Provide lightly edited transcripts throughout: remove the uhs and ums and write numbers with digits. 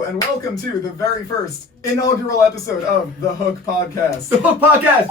Hello and welcome to the very first inaugural episode of The Hook Podcast. The Hook Podcast!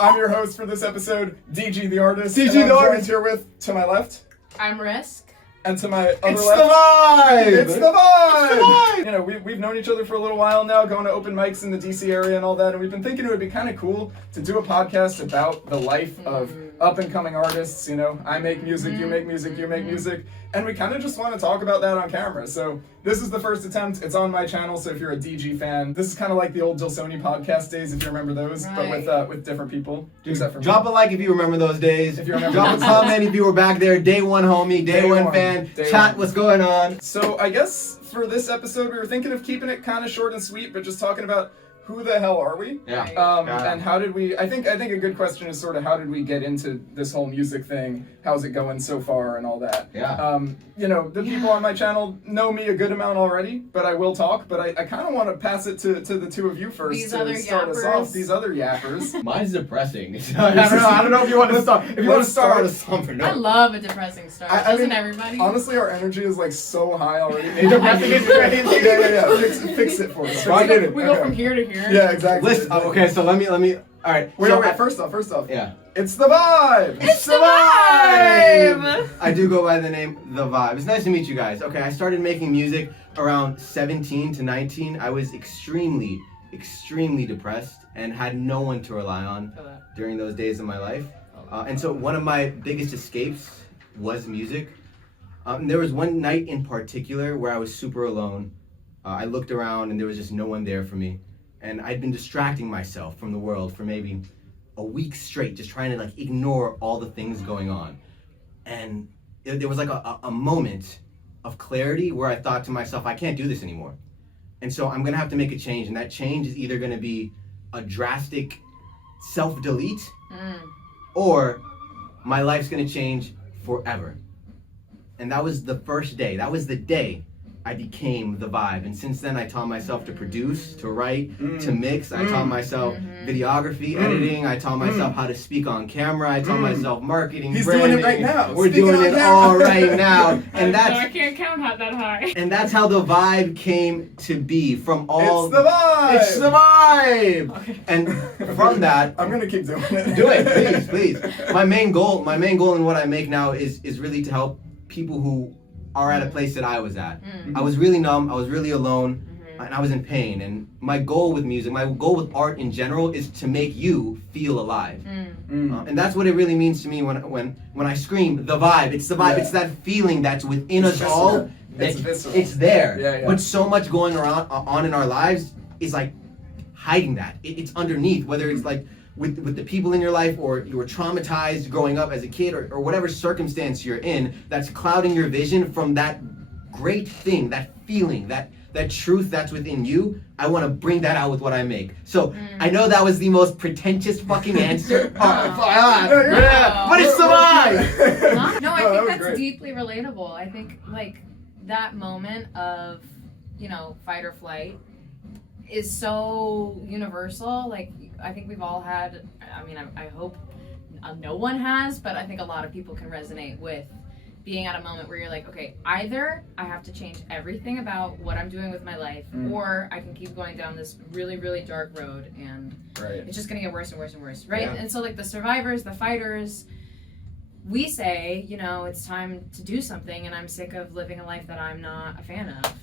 I'm your host for this episode, DG the Artist. DG and I'm the joined Artist. here with, to my left, I'm Risk. and to my other It's left. the vibe! It's the vibe! It's the vibe! You know, we've known each other for a little while now, going to open mics in the DC area and all that, and we've been thinking it would be kind of cool to do a podcast about the life of up-and-coming artists. You know, I make music, you make music, you make music, and we kind of just want to talk about that on camera. So this is the first attempt. It's on my channel, so if you're a DG fan, this is kind of like the old Dilsoni podcast days, if you remember those, but with different people. Except for me. Drop a like if you remember those days. If you remember Drop a those comment if you were back there. Day one homie, day one fan. Day Chat one. what's going on. So I guess for this episode, we were thinking of keeping it kind of short and sweet, but just talking about who the hell are we? Yeah. And how did we? I think a good question is sort of how did we get into this whole music thing? How's it going so far and all that? Yeah. You know, the people on my channel know me a good amount already, but I will talk. But I kind of want to pass it to the two of you first These to other start us yappers. off. These other yappers. Mine's depressing. I don't know if you want to start. If you want to start us something. I love a depressing start. I Doesn't mean, everybody? Honestly, our energy is like so high already. Depressing is crazy. Yeah. Fix it for us. Right, Fix did it. we go Okay. from here to here. Yeah, exactly. Listen, okay, so let me. All right. Wait, so wait. First off. Yeah. It's the vibe. It's the vibe! I do go by the name The Vibe. It's nice to meet you guys. Okay, I started making music around 17 to 19. I was extremely depressed and had no one to rely on Feel that. during those days of my life. And so one of my biggest escapes was music. There was one night in particular where I was super alone. I looked around and there was just no one there for me. And I'd been distracting myself from the world for maybe a week straight, just trying to like ignore all the things going on. And there was like a moment of clarity where I thought to myself, I can't do this anymore. And so I'm gonna have to make a change, and that change is either gonna be a drastic self-delete or my life's gonna change forever. And that was the first day. That was the day I became The Vibe. And since then I taught myself to produce, to write, to mix. I taught myself videography, editing. I taught myself how to speak on camera. I taught myself marketing, He's branding. doing it right now. We're Speaking doing on it camera. all right now. And No, I that's can't count that high. and that's how The Vibe came to be from all It's the vibe. It's the vibe. Okay. And from that I'm gonna keep doing it. do it, please. My main goal in what I make now is really to help people who are at a place that I was at. I was really numb, I was really alone, and I was in pain. And my goal with music, my goal with art in general is to make you feel alive. And that's what it really means to me when I scream the vibe. It's the vibe. Yeah. It's that feeling that's within us visceral. all. It's that visceral. It's there. Yeah. But so much going on in our lives is like hiding that. It's underneath, whether it's like with the people in your life, or you were traumatized growing up as a kid, or whatever circumstance you're in that's clouding your vision from that great thing, that feeling, that truth that's within you. I want to bring that out with what I make. So I know that was the most pretentious fucking answer. But it's the vibe. No, I that think was that's great. deeply relatable. I think like that moment of, fight or flight is so universal. Like I think we've all had, I hope no one has, but I think a lot of people can resonate with being at a moment where you're like, okay, either I have to change everything about what I'm doing with my life, or I can keep going down this really, really dark road and Right. it's just gonna get worse and worse and worse, right? Yeah. And so like the survivors, the fighters, we say, it's time to do something, and I'm sick of living a life that I'm not a fan of.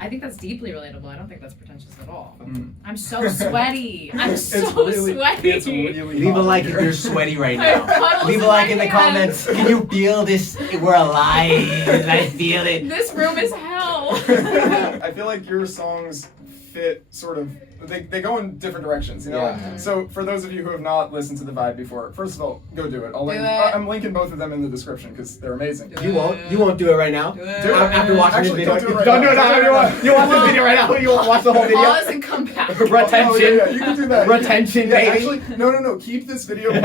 I think that's deeply relatable. I don't think that's pretentious at all. I'm so sweaty. I'm so sweaty. It's really Leave a hot like if here. you're sweaty right I have now. puddles Leave a in like my in the hands. comments. Can you feel this? We're alive. I feel it. This room is hell. I feel like your songs fit sort of, they go in different directions, Yeah. So for those of you who have not listened to The Vibe before, first of all, go do it. it. I'm linking both of them in the description because they're amazing. Do You won't do it right now. Do Do it. After watching Actually, this don't video. do it right Don't now. do it now. You want this video right now. You want to watch the whole video. Pause and come back. Retention. Oh, yeah, you can do that. Retention, Yeah, baby. actually, no. Keep this video playing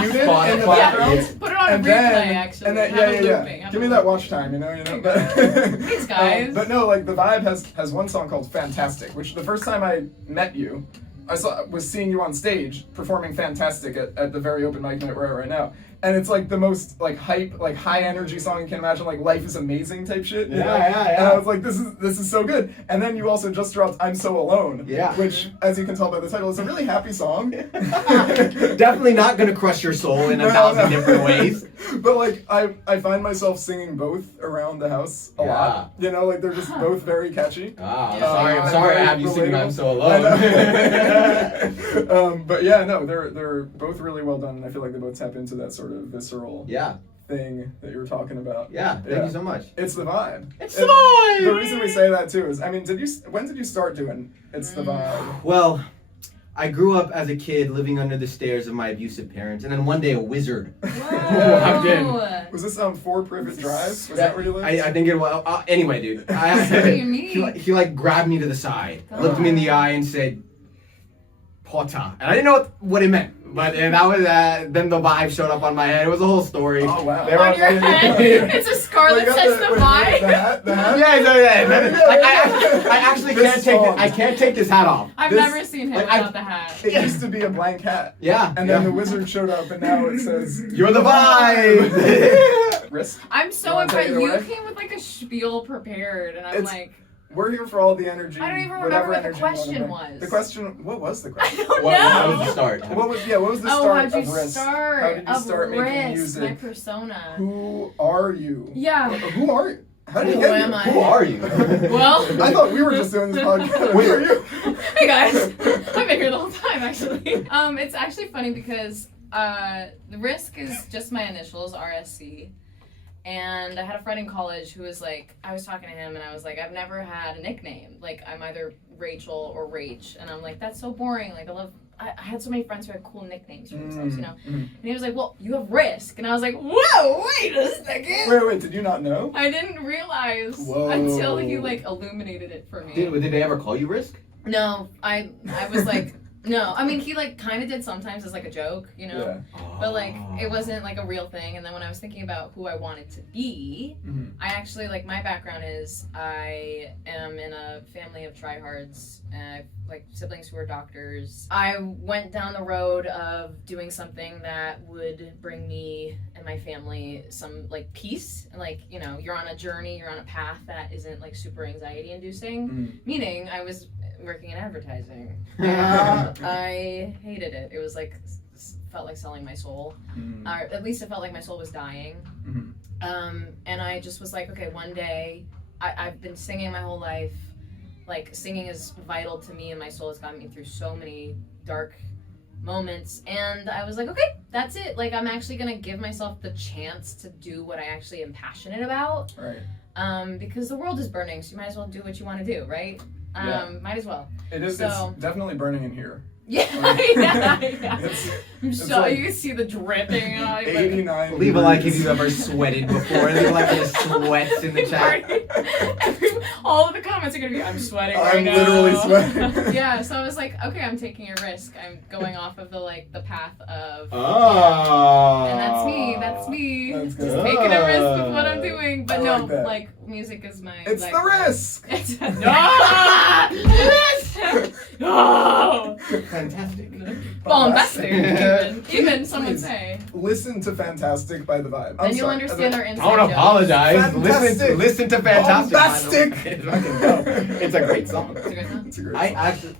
muted in the Spotify. background. Yeah, put it on a And replay, then, actually. and then, Have it yeah. looping. Have Give it me that looping. watch time, Thanks, guys. But no, like The Vibe has one song called "Fantastic," which the first time I met you, was seeing you on stage performing "Fantastic" at the very open mic night we're at right now, and it's like the most like hype, like high energy song you can imagine, like Life is Amazing type shit. you know? And I was like, this is so good. And then you also just dropped I'm So Alone, which, as you can tell by the title, is a really happy song. Definitely not gonna crush your soul in a thousand different ways. But like I find myself singing both around the house a lot. You know, like they're just both very catchy. I'm sorry I have you singing I'm So Alone. But yeah, no, they're both really well done, and I feel like they both tap into that sort of visceral thing that you were talking about. Thank you so much. It's the vibe. It's the vibe! The reason we say that too is, I mean, when did you start doing It's the Vibe? Well, I grew up as a kid living under the stairs of my abusive parents, and then one day a wizard walked in. Was this 4 Privet Drive? Was that where you lived? I think it was. Anyway, dude. What do you mean? He like grabbed me to the side, looked me in the eye, and said, "Potter," and I didn't know what it meant. But that was then the vibe showed up on my head. It was a whole story. Oh wow! On your head, it's a scar that says the vibe. The hat? Yeah. I actually can't take this hat off. I've never seen him without the hat. It used to be a blank hat. Yeah. And then the wizard showed up, and now it says "You're the vibe." Risk. I'm so impressed. You came with like a spiel prepared, and I'm like. We're here for all the energy. I don't even remember what the question was. The question, what was the question? I don't know. know. What was the start? What was the start how'd of you Risk? start? How did you start making Risk, music? my persona. Who are you? Yeah. Who are you? How did you Who get am here? I? Who are you? Well, I thought we were just doing this podcast. Who are you? Hey guys, I've been here the whole time actually. It's actually funny because the Risk is just my initials, RSC. And I had a friend in college who was like, I was talking to him and I was like, I've never had a nickname. Like, I'm either Rachel or Rach. And I'm like, that's so boring. Like, I had so many friends who had cool nicknames for themselves, you know? And he was like, well, you have Risk. And I was like, whoa, wait a second. Wait, did you not know? I didn't realize until he, like, illuminated it for me. Did they ever call you Risk? No, I was like... No, I mean, he, like, kind of did sometimes as, like, a joke, you know? Yeah. But, like, it wasn't, like, a real thing. And then when I was thinking about who I wanted to be, I actually, like, my background is I am in a family of tryhards, and I have, like, siblings who are doctors. I went down the road of doing something that would bring me and my family some, like, peace. And, like, you know, you're on a journey, you're on a path that isn't, like, super anxiety-inducing. Meaning, I was working in advertising. I hated it. It was like, felt like selling my soul. Or at least it felt like my soul was dying. And I just was like, okay, one day, I've been singing my whole life. Like, singing is vital to me and my soul has gotten me through so many dark moments. And I was like, okay, that's it. Like, I'm actually gonna give myself the chance to do what I actually am passionate about. Right. Because the world is burning, so you might as well do what you want to do, right? Might as well. It is. So, it's definitely burning in here. Yeah. I'm so like you can see the dripping and all. 89. Leave a like if you've ever sweated before. Leave a like if you sweats in the chat. All of the comments are gonna be, I'm sweating right now. I'm literally sweating. Yeah, so I was like, okay, I'm taking a risk. I'm going off of the path of. And that's me. That's me. That's Just good. taking a risk with what I'm doing. But I no, like that. like music is my. It's like, the Risk. It's no. Fantastic. Bombastic. Even some would say. Listen to Fantastic by The Vibe. Then you'll understand our inside Don't apologize. Fantastic. Listen to Fantastic. Bombastic. It's a great song. It's a good song. It's a great I song. actually,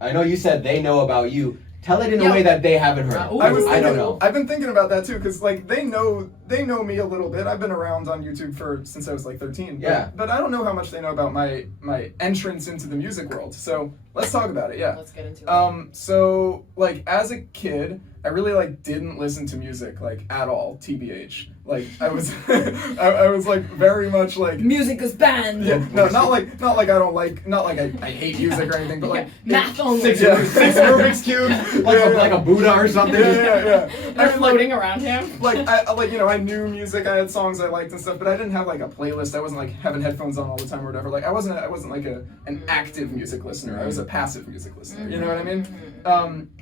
I know you said they know about you. Tell it in a way that they haven't heard. Ooh. I don't know. I've been thinking about that too, because like they know me a little bit. I've been around on YouTube since I was like 13. Yeah. But I don't know how much they know about my entrance into the music world. So let's talk about it. Yeah. Let's get into it. So like as a kid, I really like didn't listen to music like at all. TBH. Like I was, I was like very much like Music is banned. Yeah, no, not like I don't like, not like I hate music or anything, but like Math only. Six Rubik's Cube, like a Buddha or something. Yeah. They're floating around him. Like I like I knew music, I had songs I liked and stuff, but I didn't have like a playlist. I wasn't like having headphones on all the time or whatever. Like I wasn't like an active music listener. I was a passive music listener. You know what I mean?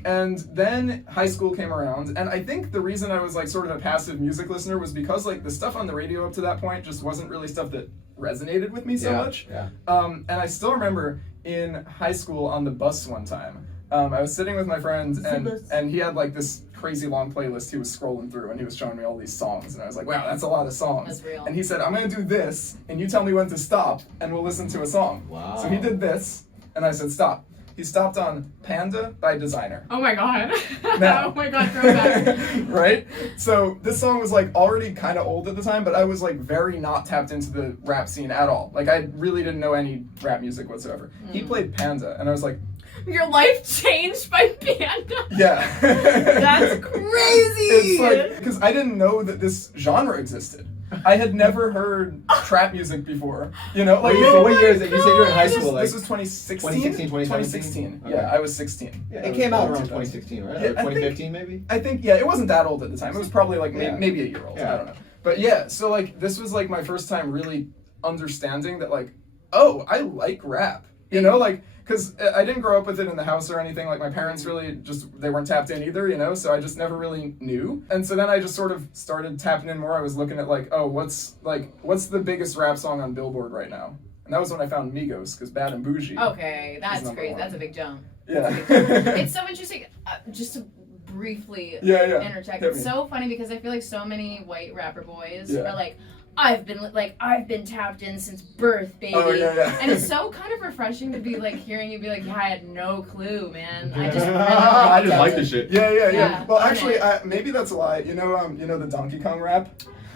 And then high school came around, and I think the reason I was like sort of a passive music listener was because like the stuff on the radio up to that point just wasn't really stuff that resonated with me so much. Yeah. And I still remember in high school on the bus one time, I was sitting with my friend, and Zubas. and he had like this crazy long playlist he was scrolling through, and he was showing me all these songs, and I was like, wow, that's a lot of songs. That's real. And he said, I'm gonna do this, and you tell me when to stop, and we'll listen to a song. Wow. So he did this, and I said, stop. He stopped on Panda by Designer. Oh my god. Now. Oh my god, throwback. Right? So this song was like already kind of old at the time, but I was like very not tapped into the rap scene at all. Like I really didn't know any rap music whatsoever. He played Panda, and I was like, Your life changed by Panda. yeah. That's crazy. It's like, because I didn't know that this genre existed. I had never heard trap music before. You know, like So what year is it? You said you were in high school, like this was 2016. 2016, 2017? 2016. Okay. Yeah, I was 16. Yeah, I it was came out born around in 2016, right? Yeah, Or I think- 2015 maybe? I think, yeah, it wasn't that old at the time. It was probably like Yeah. maybe a year old. Yeah. I don't know. But yeah, so like this was like my first time really understanding that like, oh, I like rap. You know, like, because I didn't grow up with it in the house or anything. Like my parents really just, they weren't tapped in either, you know, so I just never really knew. And so then I just sort of started tapping in more. I was looking at like, oh, what's the biggest rap song on Billboard right now? And that was when I found Migos, because Bad and Bougie. Okay, that's number crazy. one. That's a big jump. Yeah. It's so interesting. Just to briefly Yeah. interject, Hit it's me. so funny because I feel like so many white rapper boys Yeah. are like, I've been tapped in since birth, baby. Oh, yeah. And it's so kind of refreshing to be like hearing you be like, yeah, I had no clue, man. I just really I just liked like it." this shit. Yeah. Yeah, Well, own actually, it. maybe that's a lie. You know the Donkey Kong rap?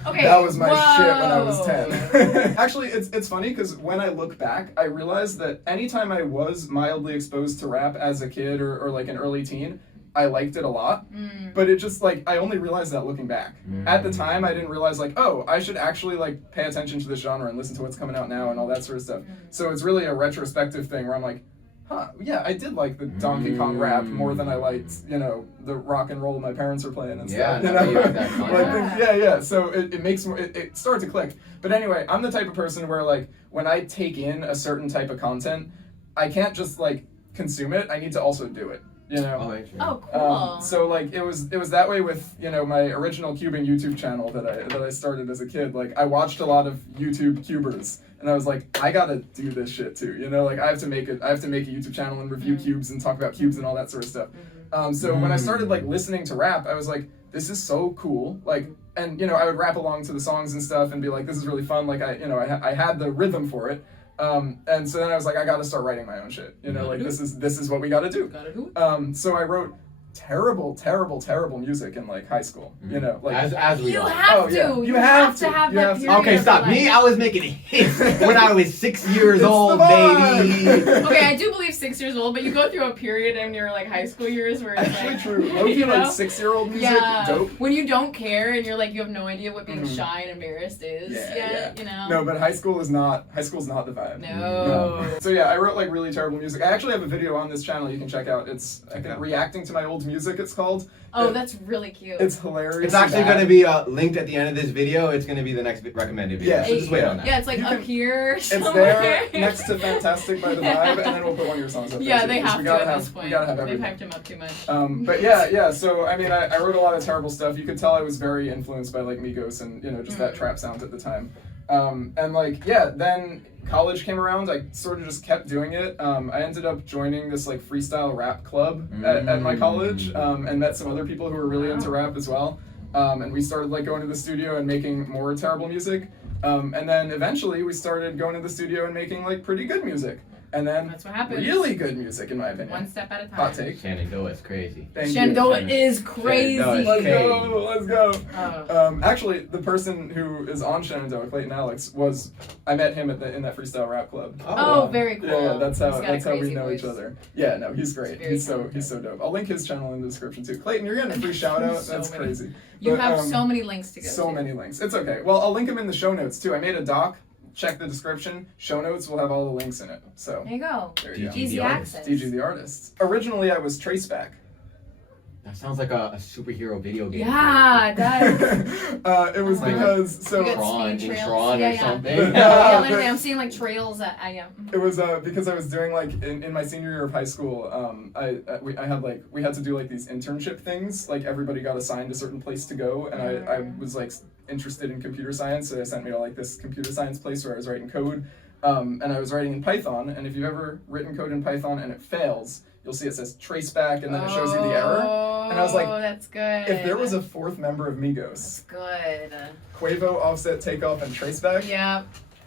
Okay. That was my shit when I was whoa. 10. Actually, it's funny because when I look back, I realized that anytime I was mildly exposed to rap as a kid or like an early teen, I liked it a lot. But it just like, I only realized that looking back. At the time, I didn't realize like, oh, I should actually like pay attention to this genre and listen to what's coming out now and all that sort of stuff. So it's really a retrospective thing where I'm like, huh, yeah, I did like the Donkey Kong rap more than I liked, you know, the rock and roll my parents were playing and Yeah, stuff. You no, know? you have that Like, context. yeah. So it makes more, it started to click. But anyway, I'm the type of person where like when I take in a certain type of content, I can't just like consume it. I need to also do it. You know. Oh, interesting. Oh, cool. So like it was that way with, you know, my original cubing YouTube channel that I started as a kid. Like I watched a lot of YouTube cubers and I was like, I gotta do this shit too. You know, like I have to make a YouTube channel and review cubes and talk about cubes and all that sort of stuff. So when I started like listening to rap, I was like, this is so cool. Like, and you know, I would rap along to the songs and stuff and be like, this is really fun. Like I had the rhythm for it. And so then I was like, I gotta start writing my own shit. You know, like this is what we gotta do. Gotta do it. So I wrote terrible music in like high school. You know, like As we You all. have Oh, to. yeah. You have to have You that have to. period Okay, of stop. your Me, life. I was making hits when I was 6 years It's the old, vibe. baby. Okay, I do believe 6 years old, but you go through a period in your like high school years where it's Actually like true. you Low-key, know? like 6-year-old music, Yeah, dope. when you don't care and you're like you have no idea what being Mhm. shy and embarrassed is Yeah, yet, you know. No, but high school's not the vibe. No. So yeah, I wrote like really terrible music. I actually have a video on this channel you can check out. It's I think Okay. reacting to my old music. It's called. Oh, It- that's really cute. It's hilarious. It's actually and going to bad. be linked at the end of this video. It's going to be the next recommended video. Yeah. So just wait on that. Yeah, it's like You up can- here It's somewhere. there next to Fantastic by the Vibe, and then we'll put one of your songs up there. Yeah, too, they 'cause have we to gotta at have, this point. We gotta have They've everything. hyped him up too much. But yeah. So I mean, I wrote a lot of terrible stuff. You could tell I was very influenced by like Migos and you know just that trap sound at the time. And like yeah, then college came around. I sort of just kept doing it. I ended up joining this like freestyle rap club at my college, and met some other people who were really into rap as well. And we started like going to the studio and making more terrible music. And then eventually we started going to the studio and making like pretty good music. And then That's what happens. really good music in my opinion. One step at a time. Hot take. Shenandoah is crazy. Thank you. Shenandoah is crazy. Shenandoah Let's go. Oh. Actually, the person who is on Shenandoah, Clayton Alex, I met him in that freestyle rap club. Oh, very cool. Yeah, that's He's got a how we crazy know voice. each other. Yeah, no, he's great. very He's talented. so dope. I'll link his channel in the description too. Clayton, you're getting a free shout out. So That's many. crazy. You But, have so many links to go so to. many links. It's okay. Well, I'll link them in the show notes too. I made a doc. Check the description. Show notes will have all the links in it. So There you go. there you go. DG Easy the artist. access. DG the artist. Originally, I was Traceback. That sounds like a superhero video game. Yeah, that. It was Uh-huh. because so. You get Tron, speed trails. Tron Yeah, or yeah. something. Yeah, But- literally, I'm seeing like trails that I am. It was because I was doing like in my senior year of high school. I had like we had to do like these internship things. Like everybody got assigned a certain place to go, and I was like interested in computer science, so they sent me to like this computer science place where I was writing code. and I was writing in Python, and if you've ever written code in Python and it fails, you'll see it says traceback, and then it shows you the error. And I was like, oh, that's good. if there was a fourth member of Migos, That's good. Quavo, Offset, Takeoff, and Traceback, Yeah,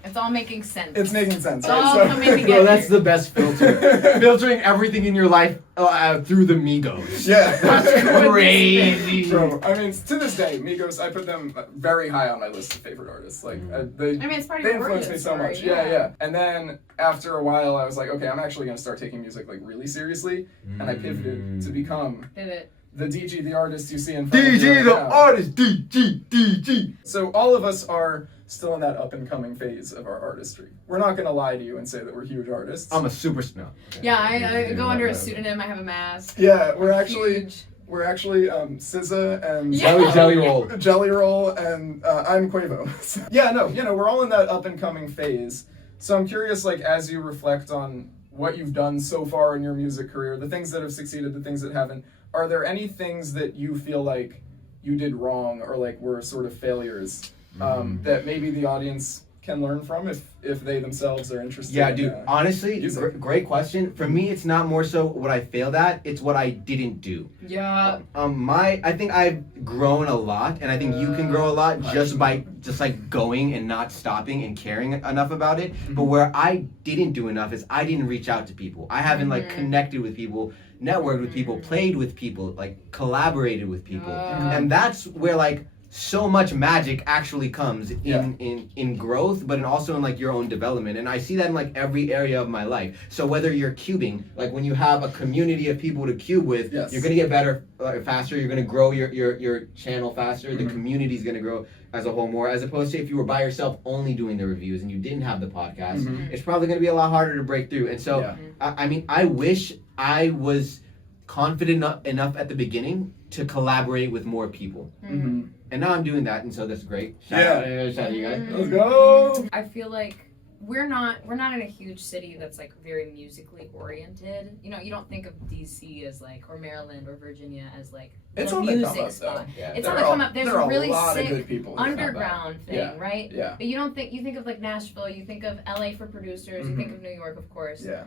it's all making sense. it's making sense, It's all right? coming together. Bro, that's the best filter. Filtering everything in your life through the Migos. Yeah. That's crazy. Bro, I mean, to this day, Migos, I put them very high on my list of favorite artists. Like, they, I mean, it's part of they your influenced me origin so story, much. Yeah. And then after a while, I was like, okay, I'm actually gonna start taking music like really seriously, and I pivoted to become Pivot. the DG, the artist you see in front of you DG right the now. artist, DG. So all of us are still in that up and coming phase of our artistry. We're not gonna lie to you and say that we're huge artists. I'm a super snow. Yeah, I go under a pseudonym. I have a mask. Yeah, we're actually Huge. SZA and Yeah. Jelly roll. Jelly Roll, and I'm Quavo. Yeah, no, we're all in that up and coming phase. So I'm curious, like, as you reflect on what you've done so far in your music career, the things that have succeeded, the things that haven't, are there any things that you feel like you did wrong or like were sort of failures that maybe the audience can learn from if they themselves are interested? Yeah, in, dude. Honestly, music? great question. For me, it's not more so what I failed at; it's what I didn't do. Yeah. I think I've grown a lot, and I think you can grow a lot just by like going and not stopping and caring enough about it. But where I didn't do enough is I didn't reach out to people. I haven't like connected with people, networked with people, played with people, like collaborated with people, and that's where like so much magic actually comes in growth, but also in like your own development. And I see that in like every area of my life. So whether you're cubing, like when you have a community of people to cube with, Yes. you're gonna get better faster. You're gonna grow your channel faster. The community's gonna grow as a whole more. As opposed to if you were by yourself only doing the reviews and you didn't have the podcast, it's probably gonna be a lot harder to break through. And so I mean, I wish I was confident enough at the beginning to collaborate with more people. Mhm. And now I'm doing that, and so that's great. Shout out to you guys. Let's go. I feel like we're not in a huge city that's like very musically oriented. You know, you don't think of DC as like, or Maryland or Virginia as like It's the on the come music up, spot. though. It's There on the are come up. There's there are a really lot of sick good people that come back. underground thing, Yeah. right? Yeah. But you think of like Nashville, you think of LA for producers, you think of New York, of course. Yeah.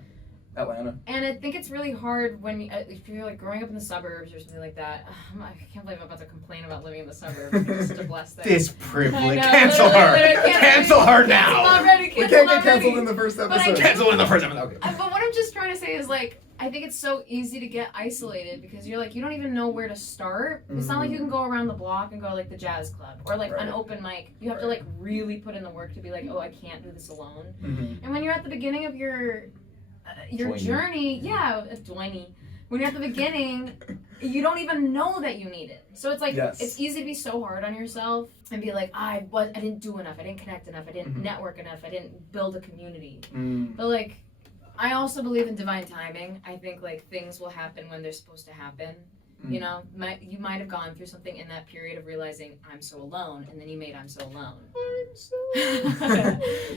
Atlanta. And I think it's really hard when if you're like growing up in the suburbs or something like that. I can't believe I'm about to complain about living in the suburbs. It's such a blessed thing. This I privilege. know, Cancel literally, her. literally, Cancel her Cancel now. already. We Cancel can't get already. canceled in the first But I episode. Cancel in the first episode. Okay. But what I'm just trying to say is like I think it's so easy to get isolated because you're like you don't even know where to start. It's not like you can go around the block and go like the jazz club or like an open mic. You have to like really put in the work to be like, oh, I can't do this alone. And when you're at the beginning of your journey, when you're at the beginning, you don't even know that you need it. So it's like it's easy to be so hard on yourself and be like, I didn't do enough, I didn't connect enough, I didn't network enough, I didn't build a community. But like I also believe in divine timing. I think like things will happen when they're supposed to happen. You know, you might have gone through something in that period of realizing I'm so alone, and then you made I'm so alone.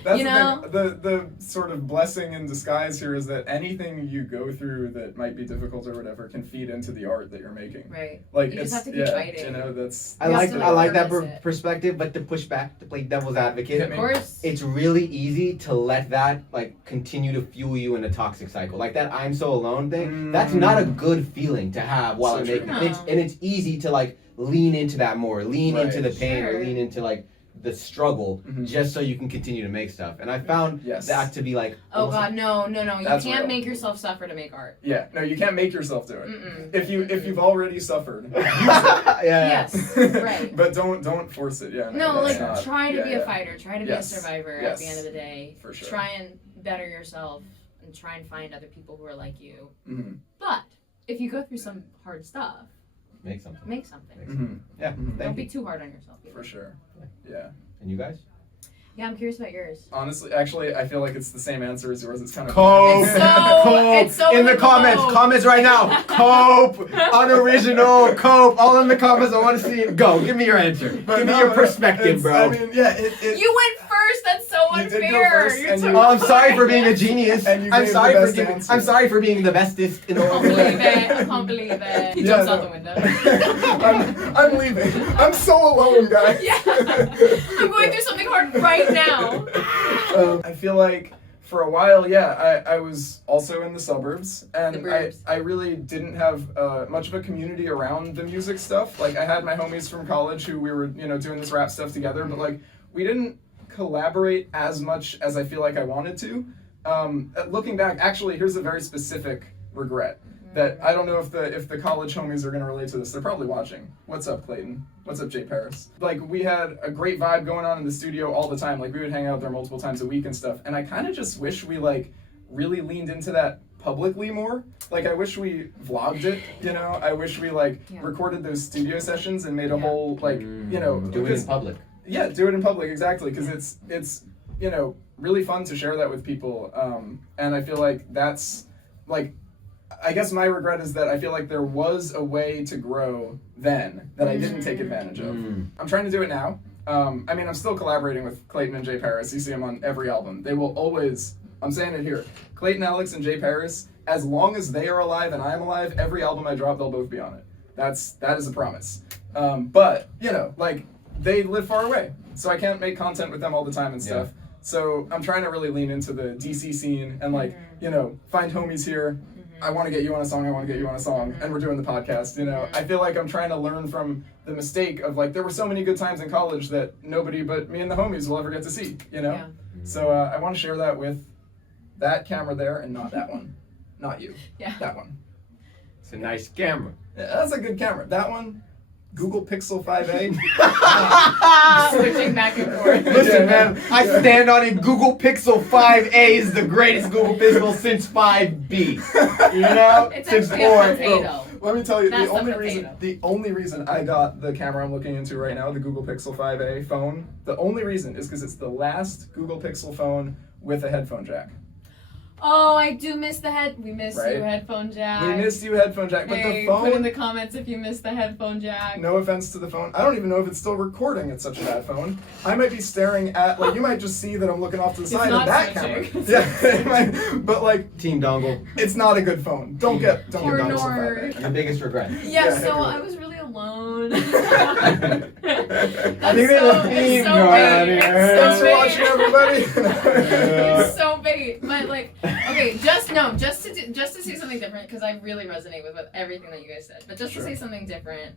That's You know? the thing. The sort of blessing in disguise here is that anything you go through that might be difficult or whatever can feed into the art that you're making. Right. Like You it's just have to keep fighting. you know that's I You like have to I like that purpose it. perspective, but to push back, to play devil's advocate, Of course. it's really easy to let that like continue to fuel you in a toxic cycle. Like that I'm so alone thing. That's not a good feeling to have while So I'm true. making No. and it's easy to like lean into that more, lean Right. into the pain or Sure. lean into like the struggle just so you can continue to make stuff. And I found that to be like Oh almost- God, no. You That's can't real. make yourself suffer to make art. Yeah, no, you can't make yourself do it. Mm-mm. If you've already suffered, yeah. Yes, right. but don't force it. Yeah, No, that's like not- try to be yeah. a fighter. Try to be a Yes. survivor at Yes. the end of the day. For sure. Try and better yourself and try and find other people who are like you. Mhm. But if you go through some hard stuff, Make something. make something. Mhm. Yeah. Mhm. Thank Don't you. be too hard on yourself. Either. For sure. Yeah. And you guys? Yeah, I'm curious about yours. Honestly, actually, I feel like it's the same answer as yours. It's kind of Cope. It's so in the cope. comments right now. Cope, unoriginal, cope, all in the comments. I want to see it. Go, give me your answer. Give me your perspective, it's- bro. I mean, yeah, it You went first. That's so You did go unfair. first, You're and so you- Oh, I'm sorry for being a genius. And you I'm gave sorry the for best giving, answer. I'm sorry for being the bestest in the I can't world. believe it. I can't believe it. He Yeah, jumps out no. the window. I'm leaving. I'm so alone, guys. Yeah. I'm going through something hard right now. I feel like for a while, yeah, I was also in the suburbs, and The burbs. I really didn't have much of a community around the music stuff. Like, I had my homies from college who we were, doing this rap stuff together, but like, we didn't collaborate as much as I feel like I wanted to. Looking back, actually, here's a very specific regret that I don't know if the college homies are gonna relate to this. They're probably watching. What's up, Clayton? What's up, Jay Paris? Like, we had a great vibe going on in the studio all the time. Like, we would hang out there multiple times a week and stuff. And I kind of just wish we like really leaned into that publicly more. Like, I wish we vlogged it. I wish we like recorded those studio sessions and made a whole like Do it in public. Yeah, do it in public, exactly, because it's really fun to share that with people, and I feel like that's like, I guess my regret is that I feel like there was a way to grow then that I didn't take advantage of. I'm trying to do it now. I mean, I'm still collaborating with Clayton and Jay Paris. You see them on every album. They will always, I'm saying it here, Clayton, Alex, and Jay Paris, as long as they are alive and I'm alive, every album I drop, they'll both be on it. That is a promise. But, like, they live far away, so I can't make content with them all the time and stuff. Yeah. So I'm trying to really lean into the DC scene and like, find homies here. I want to get you on a song, and we're doing the podcast, I feel like I'm trying to learn from the mistake of like, there were so many good times in college that nobody but me and the homies will ever get to see, Yeah. So I want to share that with that camera there and not that one. Not you. Yeah. That one. It's a nice camera. Yeah, that's a good camera. That one, Google Pixel 5a. Switching back and forth. Listen, man, I stand on it. Google Pixel 5a is the greatest Google Pixel since 5B. It's Since actually a 4. potato. Let me tell you, That's the only the reason potato. the only reason I got the camera I'm looking into right now, the Google Pixel 5a phone, the only reason is because it's the last Google Pixel phone with a headphone jack. Oh, I do miss we miss Right? you, headphone jack. We missed you headphone jack, but Hey, the put in phone, the comments if you miss the headphone jack. no offense to the phone, I don't even know if it's still recording. It's such a bad phone. I might be staring at, like, you might just see that I'm looking off to the It's side not of that switching. camera. Yeah, it might, but like, Team Dongle. it's not a good phone. Don't get Poor Pixel Nord. 5a. Your biggest regret. Yeah, Yeah, so really. I was really alone. I think That's there's so, a theme it's so going on bait. here. It's Thanks so for bait. watching, everybody. It's so bait, but like, okay, just to say something different, because I really resonate with everything that you guys said. But just Sure. to say something different,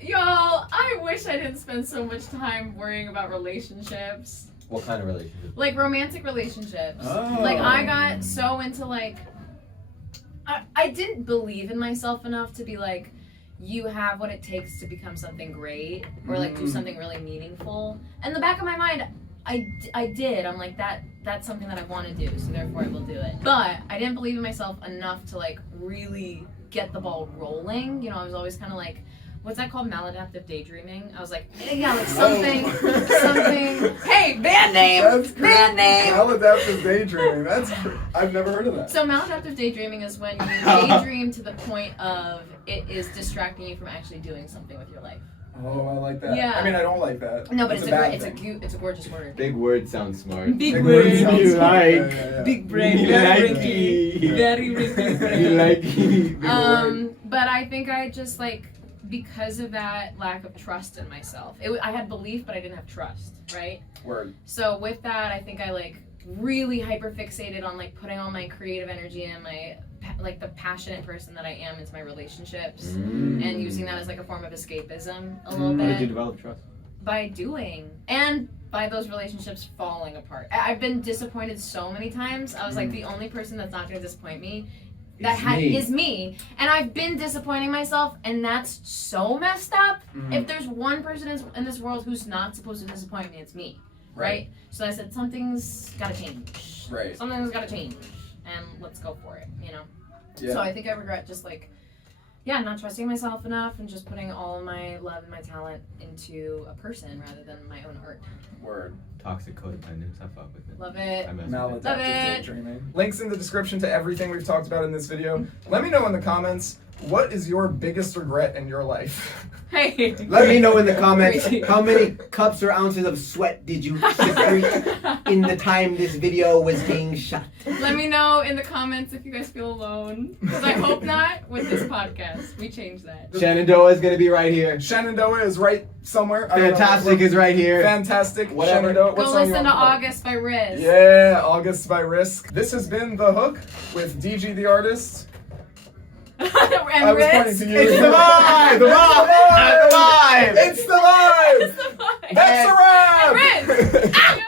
y'all, I wish I didn't spend so much time worrying about relationships, What kind of relationship? like romantic relationships. Oh. Like I got so into like, I didn't believe in myself enough to be like, you have what it takes to become something great or like do something really meaningful. In the back of my mind, I did. I'm like, that's something that I want to do, so therefore I will do it. But I didn't believe in myself enough to like really get the ball rolling. I was always kind of like, what's that called? Maladaptive daydreaming. I was like, yeah, like something. Hey, band name. That's great. Band name. Maladaptive daydreaming. I've never heard of that. So maladaptive daydreaming is when you daydream to the point of it is distracting you from actually doing something with your life. Oh, I like that. Yeah. I mean, I don't like that. No, but That's it's bad it's a thing. it's a gorgeous word. Big word sounds smart. Big Big word. word sounds You smart. like. Yeah. Big brain. You Very like Ricky. it. Very Ricky. You like it. Big word. But I think I just like, because of that lack of trust in myself. I had belief, but I didn't have trust, right? Word. So with that, I think I like really hyper fixated on like putting all my creative energy and my like the passionate person that I am into my relationships and using that as like a form of escapism a little How bit did you develop trust? by doing and by those relationships falling apart. I've been disappointed so many times. I was like, the only person that's not going to disappoint me is me, and I've been disappointing myself, and that's so messed up. If there's one person in this world who's not supposed to disappoint me, it's me, right? So I said, something's gotta change. Right. Something's gotta change, and let's go for it, Yeah. So I think I regret just like, not trusting myself enough and just putting all of my love and my talent into a person rather than my own art. Word. Toxic codependence. I fuck with it. Love it. I mess with it. Maladaptive Love it. daydreaming. Links in the description to everything we've talked about in this video. Let me know in the comments, what is your biggest regret in your life? Hey. Let me know in the comments Crazy. how many cups or ounces of sweat did you secrete in the time this video was being shot. Let me know in the comments if you guys feel alone. Because I hope not with this podcast. We change that. Shenandoah is gonna be right here. Shenandoah is right somewhere. I don't know. Fantastic is right here. Fantastic. Whatever. Shenandoah. what Go song you listen want to play? August by Riz. Yeah, August by Risk. This has been The Hook with DG the Artist. And I was pointing Riz. to you. It's the vibe! The vibe! The vibe! It's the vibe! It's the vibe. That's a wrap! And Riz.